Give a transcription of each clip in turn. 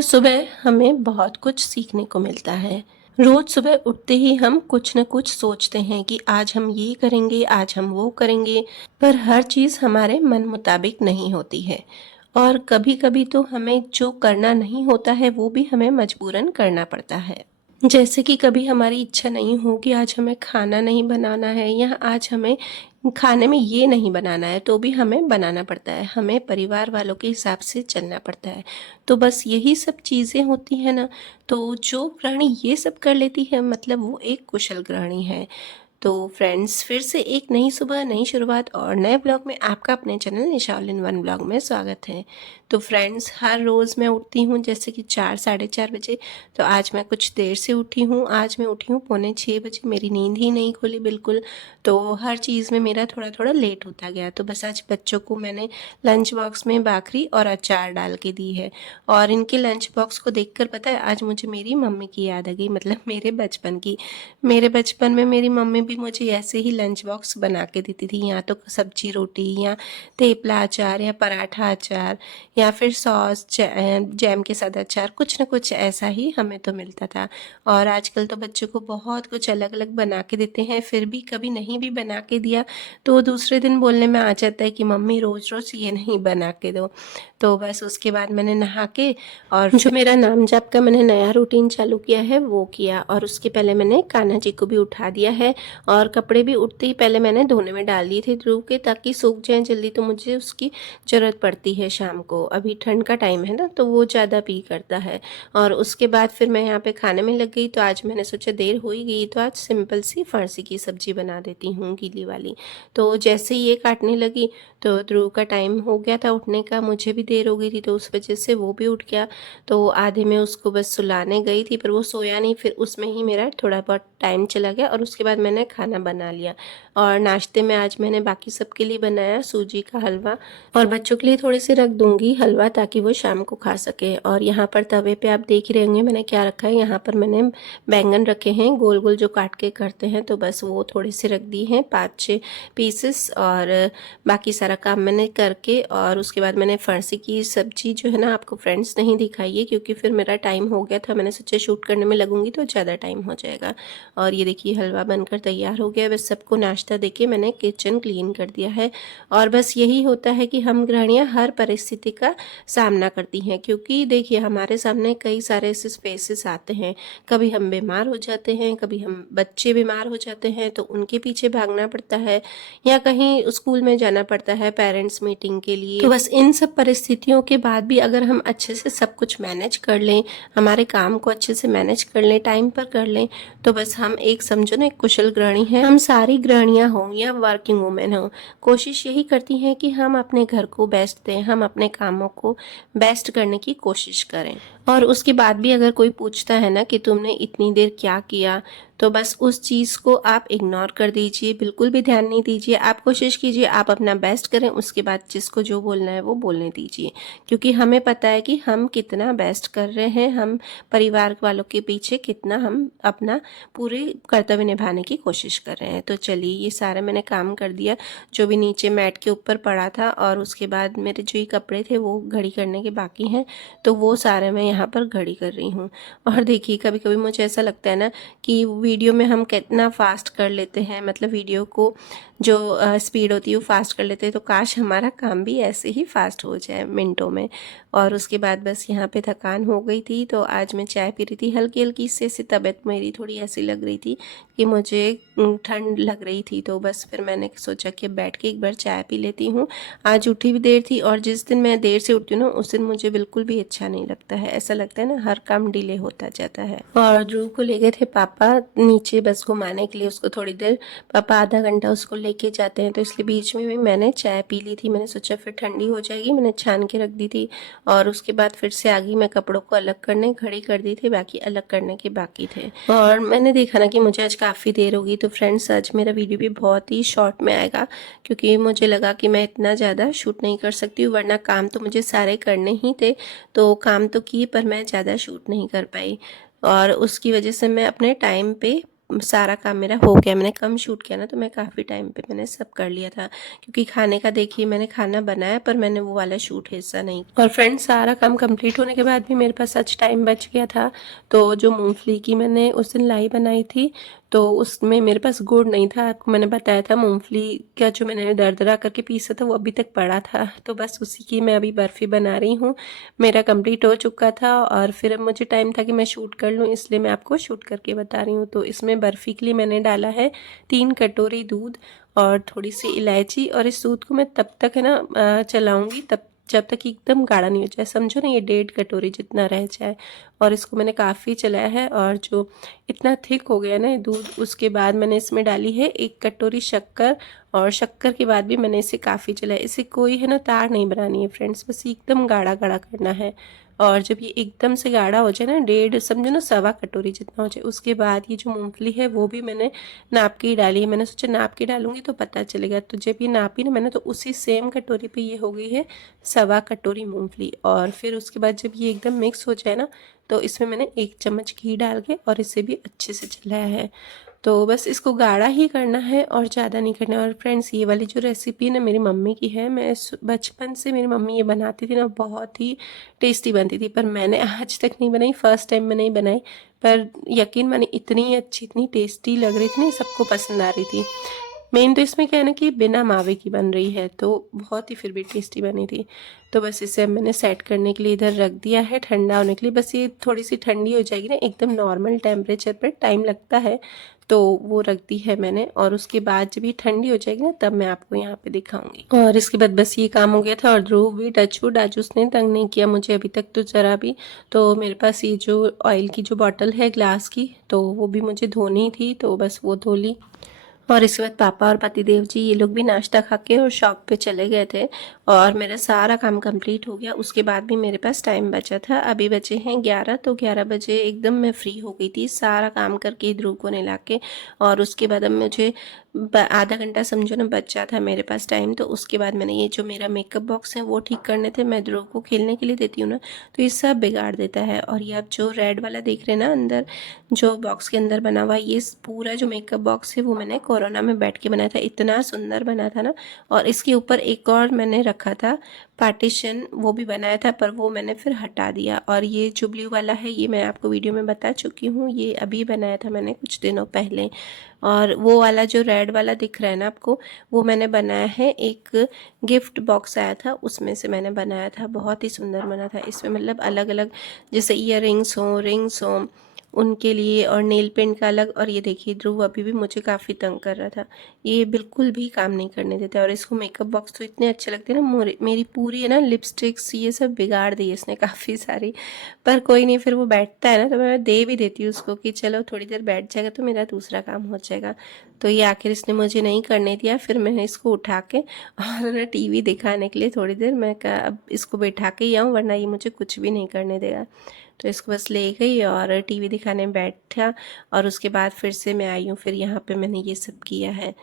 हर सुबह हमें बहुत कुछ सीखने को मिलता है। रोज़ सुबह उठते ही हम कुछ न कुछ सोचते हैं कि आज हम ये करेंगे, आज हम वो करेंगे, पर हर चीज़ हमारे मन मुताबिक नहीं होती है। और कभी-कभी तो हमें जो करना नहीं होता है, वो भी हमें मजबूरन करना पड़ता है। जैसे कि कभी हमारी इच्छा नहीं हो कि आज हमें खाना नहीं बनाना है या आज हमें खाने में ये नहीं बनाना है, तो भी हमें बनाना पड़ता है। हमें परिवार वालों के हिसाब से चलना पड़ता है। तो बस यही सब चीज़ें होती हैं ना, तो जो गृहिणी ये सब कर लेती है मतलब वो एक कुशल गृहिणी है। तो फ्रेंड्स, फिर से एक नई सुबह, नई शुरुआत और नए ब्लॉग में आपका अपने channel Nisha all in one blog में स्वागत है। तो फ्रेंड्स, हर रोज़ मैं उठती हूँ जैसे कि 4 साढ़े 4 बजे। तो आज मैं कुछ देर से उठी हूँ। आज मैं उठी हूँ पौने 6 बजे। मेरी नींद ही नहीं खुली बिल्कुल। तो हर चीज़ में मेरा थोड़ा-थोड़ा लेट होता गया। तो बस आज बच्चों को मैंने लंच बॉक्स में भाखरी और अचार डाल के दी है। और इनके लंच बॉक्स को देखकर पता है आज मुझे मेरी मम्मी की याद आ गई, मतलब मेरे बचपन की। मेरे बचपन में मेरी मम्मी भी मुझे ऐसे ही लंच बॉक्स बना के देती थी, या तो सब्जी रोटी या थेपला अचार या पराठा अचार या फिर सॉस जैम के साथ अचार, कुछ ना कुछ ऐसा ही हमें तो मिलता था। और आजकल तो बच्चों को बहुत कुछ अलग अलग बना के देते हैं, फिर भी कभी नहीं भी बना के दिया तो दूसरे दिन बोलने में आ जाता है कि मम्मी रोज़ रोज़ ये नहीं बना के दो। तो बस उसके बाद मैंने नहा के और जो मेरा नाम जाप का मैंने नया रूटीन चालू किया है वो किया। और उसके पहले मैंने कान्हा जी को भी उठा दिया है और कपड़े भी उठते ही पहले मैंने धोने में डाल दिए थे ध्रुव के, ताकि सूख जाएं जल्दी। तो मुझे उसकी ज़रूरत पड़ती है शाम को, अभी ठंड का टाइम है ना, तो वो ज़्यादा पी करता है। और उसके बाद फिर मैं यहाँ पे खाने में लग गई। तो आज मैंने सोचा देर हो ही गई तो आज सिंपल सी फरसी की सब्ज़ी बना देती हूँ, गीली वाली। तो जैसे ही ये काटने लगी तो ध्रुव का टाइम हो गया था उठने का, मुझे भी देर हो गई थी तो उस वजह से वो भी उठ गया। तो आधे में उसको बस सुलाने गई थी पर वो सोया नहीं, फिर उसमें ही मेरा थोड़ा बहुत टाइम चला गया। और उसके बाद मैंने खाना बना लिया। और नाश्ते में आज मैंने बाकी सबके लिए बनाया सूजी का हलवा, और बच्चों के लिए थोड़े से रख दूंगी हलवा ताकि वो शाम को खा सके। और यहाँ पर तवे पे आप देख ही रहे होंगे मैंने क्या रखा है। यहाँ पर मैंने बैंगन रखे हैं गोल गोल जो काट के करते हैं, तो बस वो थोड़े से रख दी हैं 5-6 पीसेस। और बाकी सारा काम मैंने करके और उसके बाद मैंने फरसी की सब्जी जो है ना आपको फ्रेंड्स नहीं दिखाई है, क्योंकि फिर मेरा टाइम हो गया था। मैंने सोचा शूट करने में लगूंगी तो ज़्यादा टाइम हो जाएगा। और ये देखिए हलवा बनकर तैयार हो गया। बस सबको नाश्ता देके मैंने किचन क्लीन कर दिया है। और बस यही होता है कि हम गृहिणियाँ हर परिस्थिति का सामना करती हैं, क्योंकि देखिए हमारे सामने कई सारे ऐसे स्पेसेस आते हैं। कभी हम बीमार हो जाते हैं, कभी हम बच्चे बीमार हो जाते हैं तो उनके पीछे भागना पड़ता है, या कहीं स्कूल में जाना पड़ता है पेरेंट्स मीटिंग के लिए। तो बस इन सब परिस्थितियों के बाद भी अगर हम अच्छे से सब कुछ मैनेज कर लें, हमारे काम को अच्छे से मैनेज कर लें, टाइम पर कर लें, तो बस हम एक समझो ना एक कुशल गृहिणी हैं। हम सारी गृहिणियां हों या वर्किंग वुमेन हों, कोशिश यही करती हैं कि हम अपने घर को बेस्ट दें, हम अपने कामों को बेस्ट करने की कोशिश करें। और उसके बाद भी अगर कोई पूछता है ना कि तुमने इतनी देर क्या किया, तो बस उस चीज़ को आप इग्नोर कर दीजिए, बिल्कुल भी ध्यान नहीं दीजिए। आप कोशिश कीजिए आप अपना बेस्ट करें, उसके बाद जिसको जो बोलना है वो बोलने दीजिए, क्योंकि हमें पता है कि हम कितना बेस्ट कर रहे हैं, हम परिवार वालों के पीछे कितना हम अपना पूरे कर्तव्य निभाने की कोशिश कर रहे हैं। तो चलिए ये सारा मैंने काम कर दिया जो भी नीचे मैट के ऊपर पड़ा था। और उसके बाद मेरे जो ये कपड़े थे वो घड़ी करने के बाकी हैं, तो वो सारे मैं यहाँ पर घड़ी कर रही हूँ। और देखिए कभी कभी मुझे ऐसा लगता है ना कि वीडियो में हम कितना फास्ट कर लेते हैं, मतलब वीडियो को जो स्पीड होती है वो फास्ट कर लेते हैं, तो काश हमारा काम भी ऐसे ही फास्ट हो जाए मिनटों में। और उसके बाद बस यहाँ पे थकान हो गई थी तो आज मैं चाय पी रही थी, हल्की हल्की से तबीयत मेरी थोड़ी ऐसी लग रही थी कि मुझे ठंड लग रही थी। तो बस फिर मैंने सोचा कि बैठ के एक बार चाय पी लेती हूँ। आज उठी भी देर थी, और जिस दिन मैं देर से उठती हूँ ना उस दिन मुझे बिल्कुल भी अच्छा नहीं लगता है। ऐसा लगता है ना हर काम डिले होता जाता है। और ध्रुव को ले गए थे पापा नीचे बस घुमाने के लिए, उसको थोड़ी देर, पापा आधा घंटा उसको लेके जाते हैं, तो इसलिए बीच में भी मैंने चाय पी ली थी। मैंने सोचा फिर ठंडी हो जाएगी, मैंने छान के रख दी थी। और उसके बाद फिर से आ गई मैं कपड़ों को अलग करने, घड़ी कर दी थी, बाकी अलग करने के बाकी थे। और मैंने देखा ना कि मुझे आज काफ़ी देर होगी, तो फ्रेंड्स आज मेरा वीडियो भी बहुत ही शॉर्ट में आएगा, क्योंकि मुझे लगा कि मैं इतना ज़्यादा शूट नहीं कर सकती हूँ, वरना काम तो मुझे सारे करने ही थे। तो काम तो किए पर मैं ज़्यादा शूट नहीं कर पाई, और उसकी वजह से मैं अपने टाइम पे सारा काम मेरा हो गया। मैंने कम शूट किया ना, तो मैं काफ़ी टाइम पे मैंने सब कर लिया था, क्योंकि खाने का देखिए मैंने खाना बनाया पर मैंने वो वाला शूट हिस्सा नहीं। और फ्रेंड्स, सारा काम कंप्लीट होने के बाद भी मेरे पास सच टाइम बच गया था। तो जो मूंगफली की मैंने उस दिन लाई बनाई थी, तो उसमें मेरे पास गुड़ नहीं था। आपको मैंने बताया था मूंगफली का जो मैंने दरदरा करके पीसा था वो अभी तक पड़ा था, तो बस उसी की मैं अभी बर्फ़ी बना रही हूँ। मेरा कंप्लीट हो चुका था और फिर अब मुझे टाइम था कि मैं शूट कर लूँ, इसलिए मैं आपको शूट करके बता रही हूँ। तो इसमें बर्फ़ी के लिए मैंने डाला है 3 कटोरी दूध और थोड़ी सी इलायची, और इस दूध को मैं तब तक है ना चलाऊँगी तब जब तक एकदम गाढ़ा नहीं हो जाए। समझो ना, ये 1.5 कटोरी जितना रह जाए। और इसको मैंने काफ़ी चलाया है, और जो इतना थिक हो गया ना ये दूध, उसके बाद मैंने इसमें डाली है 1 कटोरी शक्कर, और शक्कर के बाद भी मैंने इसे काफ़ी चलाया। इसे कोई है ना तार नहीं बनानी है फ्रेंड्स, बस एकदम गाढ़ा गाढ़ा करना है। और जब ये एकदम से गाढ़ा हो जाए ना, 1.5 समझो ना 1.25 कटोरी जितना हो जाए, उसके बाद ये जो मूंगफली है वो भी मैंने नाप के ही डाली है। मैंने सोचा नाप के डालूंगी तो पता चलेगा, तो जब ये नापी ना मैंने, तो उसी सेम कटोरी पे ये हो गई है 1.25 कटोरी मूंगफली। और फिर उसके बाद जब ये एकदम मिक्स हो जाए ना, तो इसमें मैंने 1 चम्मच घी डाल के और इसे भी अच्छे से चलाया है। तो बस इसको गाढ़ा ही करना है और ज़्यादा नहीं करना है। और फ्रेंड्स, ये वाली जो रेसिपी ना मेरी मम्मी की है, मैं बचपन से मेरी मम्मी ये बनाती थी ना, बहुत ही टेस्टी बनती थी, पर मैंने आज तक नहीं बनाई, फर्स्ट टाइम मैंने ही बनाई। पर यकीन माने इतनी अच्छी, इतनी टेस्टी लग रही थी ना, सबको पसंद आ रही थी। मेन तो इसमें क्या है ना कि बिना मावे की बन रही है, तो बहुत ही फिर भी टेस्टी बनी थी। तो बस इसे अब मैंने सेट करने के लिए इधर रख दिया है ठंडा होने के लिए। बस ये थोड़ी सी ठंडी हो जाएगी ना, एकदम नॉर्मल टेम्परेचर पर, टाइम लगता है, तो वो रख दी है मैंने। और उसके बाद जब ये ठंडी हो जाएगी ना, तब मैं आपको यहाँ पे दिखाऊंगी। और इसके बाद बस ये काम हो गया था। और ध्रुव भी टचवुड आज उसने तंग नहीं किया मुझे अभी तक तो ज़रा भी। तो मेरे पास ये जो ऑयल की जो बॉटल है ग्लास की, तो वो भी मुझे धोनी थी, तो बस वो धो ली। और इसके बाद पापा और पतिदेव जी ये लोग भी नाश्ता खा के और शॉप पे चले गए थे, और मेरा सारा काम कंप्लीट हो गया। उसके बाद भी मेरे पास टाइम बचा था। अभी बचे हैं 11, तो 11 बजे एकदम मैं फ्री हो गई थी सारा काम करके ध्रुव को नहला के। और उसके बाद अब मुझे आधा घंटा समझो ना बचा था मेरे पास टाइम। तो उसके बाद मैंने ये जो मेरा मेकअप बॉक्स है वो ठीक करने थे। मैं ध्रुव को खेलने के लिए देती हूँ ना, तो ये सब बिगाड़ देता है। और ये आप जो रेड वाला देख रहे हैं ना अंदर, जो बॉक्स के अंदर बना हुआ, ये पूरा जो मेकअप बॉक्स है वो मैंने कोरोना में बैठ के बनाया था। इतना सुंदर बना था ना। और इसके ऊपर एक और मैंने रखा था पार्टीशन, वो भी बनाया था, पर वो मैंने फिर हटा दिया। और ये जो ब्लू वाला है, ये मैं आपको वीडियो में बता चुकी हूँ, ये अभी बनाया था मैंने कुछ दिनों पहले। और वो वाला जो रेड वाला दिख रहा है ना आपको, वो मैंने बनाया है, एक गिफ्ट बॉक्स आया था उसमें से मैंने बनाया था। बहुत ही सुंदर बना था। इसमें मतलब अलग अलग, जैसे ईयर रिंग्स हों उनके लिए, और नेल पेंट का अलग। और ये देखिए ध्रुव अभी भी मुझे काफ़ी तंग कर रहा था, ये बिल्कुल भी काम नहीं करने देता। और इसको मेकअप बॉक्स तो इतने अच्छे लगते हैं ना, मेरी पूरी है ना लिपस्टिक्स ये सब बिगाड़ दी इसने काफ़ी सारी। पर कोई नहीं, फिर वो बैठता है ना, तो मैं दे भी देती हूँ उसको कि चलो थोड़ी देर बैठ जाएगा तो मेरा दूसरा काम हो जाएगा। तो ये आखिर इसने मुझे नहीं करने दिया। फिर मैंने इसको उठा के और ना टीवी दिखाने के लिए थोड़ी देर, मैं कहा अब इसको बैठा के ही आऊँ, वरना ये मुझे कुछ भी नहीं करने देगा। तो इसको बस ले गई और टीवी दिखाने बैठा। और उसके बाद फिर से मैं आई हूँ, फिर यहाँ पे मैंने ये सब किया है।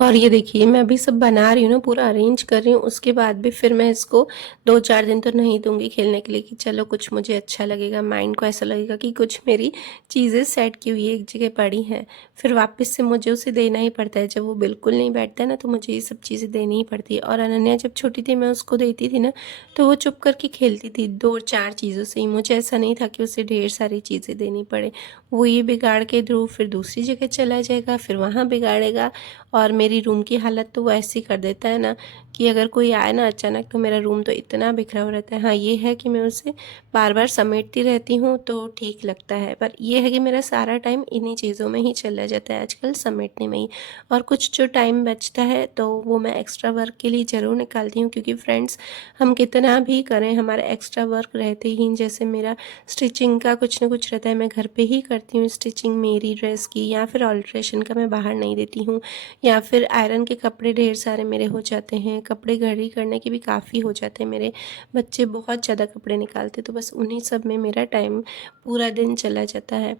और ये देखिए मैं अभी सब बना रही हूँ ना, पूरा अरेंज कर रही हूँ, उसके बाद भी फिर मैं इसको 2-4 दिन तो नहीं दूंगी खेलने के लिए, कि चलो कुछ मुझे अच्छा लगेगा, माइंड को ऐसा लगेगा कि कुछ मेरी चीज़ें सेट की हुई एक जगह पड़ी हैं। फिर वापस से मुझे उसे देना ही पड़ता है। जब वो बिल्कुल नहीं बैठता है ना, तो मुझे ये सब चीज़ें देनी ही पड़ती है। और अनन्या जब छोटी थी, मैं उसको देती थी ना, तो वो चुप करके खेलती थी 2-4 चीज़ों से ही। मुझे ऐसा नहीं था कि उसे ढेर सारी चीज़ें देनी पड़े। वो ये बिगाड़ के ध्रुव फिर दूसरी जगह चला जाएगा, फिर वहाँ बिगाड़ेगा। और मेरी रूम की हालत तो वो ऐसी कर देता है ना, कि अगर कोई आए ना अचानक, तो मेरा रूम तो इतना बिखरा हुआ रहता है। हाँ, ये है कि मैं उसे बार बार समेटती रहती हूँ तो ठीक लगता है, पर ये है कि मेरा सारा टाइम इन्हीं चीज़ों में ही चला जाता है आजकल, समेटने में ही। और कुछ जो टाइम बचता है तो वो मैं एक्स्ट्रा वर्क के लिए ज़रूर निकालती हूँ, क्योंकि फ्रेंड्स, हम कितना भी करें, हमारा एक्स्ट्रा वर्क रहते ही, जैसे मेरा स्टिचिंग का कुछ ना कुछ रहता है, मैं घर पे ही करती हूँ स्टिचिंग मेरी ड्रेस की, या फिर ऑल्ट्रेशन का मैं बाहर नहीं देती हूँ, या फिर आयरन के कपड़े ढेर सारे मेरे हो जाते हैं, कपड़े घड़ी करने के भी काफ़ी हो जाते हैं मेरे। बच्चे बहुत ज़्यादा कपड़े निकालते, तो बस उन्हीं सब में मेरा टाइम पूरा दिन चला जाता है।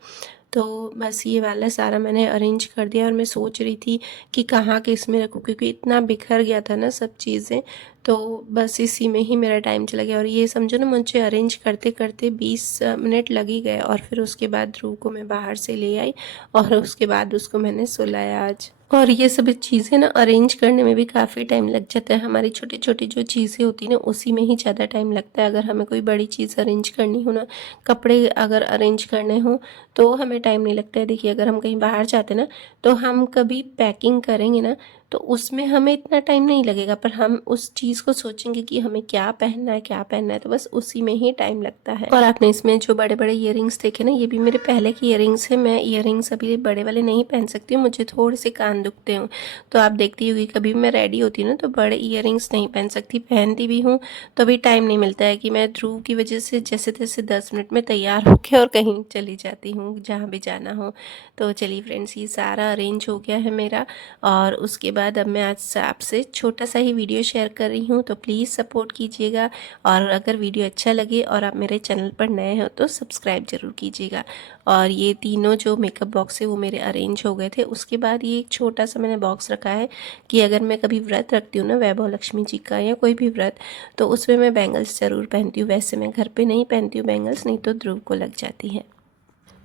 तो बस ये वाला सारा मैंने अरेंज कर दिया। और मैं सोच रही थी कि कहाँ किस में रखूँ, क्योंकि इतना बिखर गया था ना सब चीज़ें। तो बस इसी में ही मेरा टाइम चला गया और ये समझो ना मुझे अरेंज करते करते 20 मिनट लग ही गए और फिर उसके बाद ध्रुव को मैं बाहर से ले आई और उसके बाद उसको मैंने सुलाया आज। और ये सभी चीज़ें ना अरेंज करने में भी काफ़ी टाइम लग जाता है। हमारी छोटी-छोटी जो चीज़ें होती हैं ना उसी में ही ज़्यादा टाइम लगता है। अगर हमें कोई बड़ी चीज़ अरेंज करनी हो ना, कपड़े अगर अरेंज करने हों तो हमें टाइम नहीं लगता है। देखिए अगर हम कहीं बाहर जाते हैं ना तो हम कभी पैकिंग करेंगे ना तो उसमें हमें इतना टाइम नहीं लगेगा, पर हम उस चीज़ को सोचेंगे कि हमें क्या पहनना है क्या पहनना है, तो बस उसी में ही टाइम लगता है। और आपने इसमें जो बड़े बड़े ईयरिंग्स देखे ना, ये भी मेरे पहले के ईयरिंग्स है। मैं ईयरिंग्स अभी बड़े वाले नहीं पहन सकती हूँ, मुझे थोड़े से कान दुखते हूँ। तो आप देखती होगी कभी मैं रेडी होती हूँ ना तो बड़े ईयरिंग्स नहीं पहन सकती, पहनती भी हूँ तो अभी टाइम नहीं मिलता है कि मैं ध्रुव की वजह से जैसे तैसे 10 मिनट में तैयार होकर और कहीं चली जाती हूँ जहाँ भी जाना हो। तो चलिए फ्रेंड्स, ये सारा अरेंज हो गया है मेरा और उसके बाद अब मैं आज आपसे छोटा सा ही वीडियो शेयर कर रही हूँ, तो प्लीज़ सपोर्ट कीजिएगा और अगर वीडियो अच्छा लगे और आप मेरे चैनल पर नए हो तो सब्सक्राइब ज़रूर कीजिएगा। और ये तीनों जो मेकअप बॉक्स है वो मेरे अरेंज हो गए थे। उसके बाद ये एक छोटा सा मैंने बॉक्स रखा है कि अगर मैं कभी व्रत रखती हूँ ना, वैभव लक्ष्मी जी का या कोई भी व्रत, तो उसमें मैं बैंगल्स ज़रूर पहनती हूँ। वैसे मैं घर पे नहीं पहनती हूँ बैंगल्स, नहीं तो ध्रुव को लग जाती है।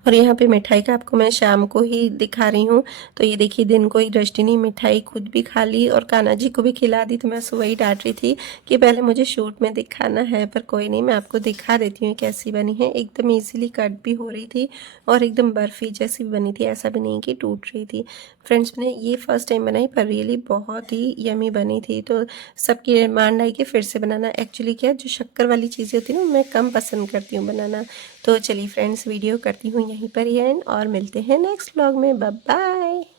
और यहाँ पे मिठाई का आपको मैं शाम को ही दिखा रही हूँ। तो ये देखिए दिन को ही दृष्टि ने मिठाई खुद भी खा ली और कान्हा जी को भी खिला दी। तो मैं सुबह ही डांट रही थी कि पहले मुझे शूट में दिखाना है, पर कोई नहीं, मैं आपको दिखा देती हूँ कैसी बनी है। एकदम इजीली कट भी हो रही थी और एकदम बर्फ़ी जैसी भी बनी थी, ऐसा भी नहीं कि टूट रही थी। फ्रेंड्स, मैंने ये फर्स्ट टाइम बनाई पर रियली बहुत ही यमी बनी थी। तो सबकी डिमांड आई कि फिर से बनाना। एक्चुअली क्या, जो शक्कर वाली चीज़ें होती हैं ना मैं कम पसंद करती हूँ बनाना। तो चलिए फ्रेंड्स, वीडियो करती हूँ यहीं पर ही एंड और मिलते हैं नेक्स्ट व्लॉग में। Bye bye.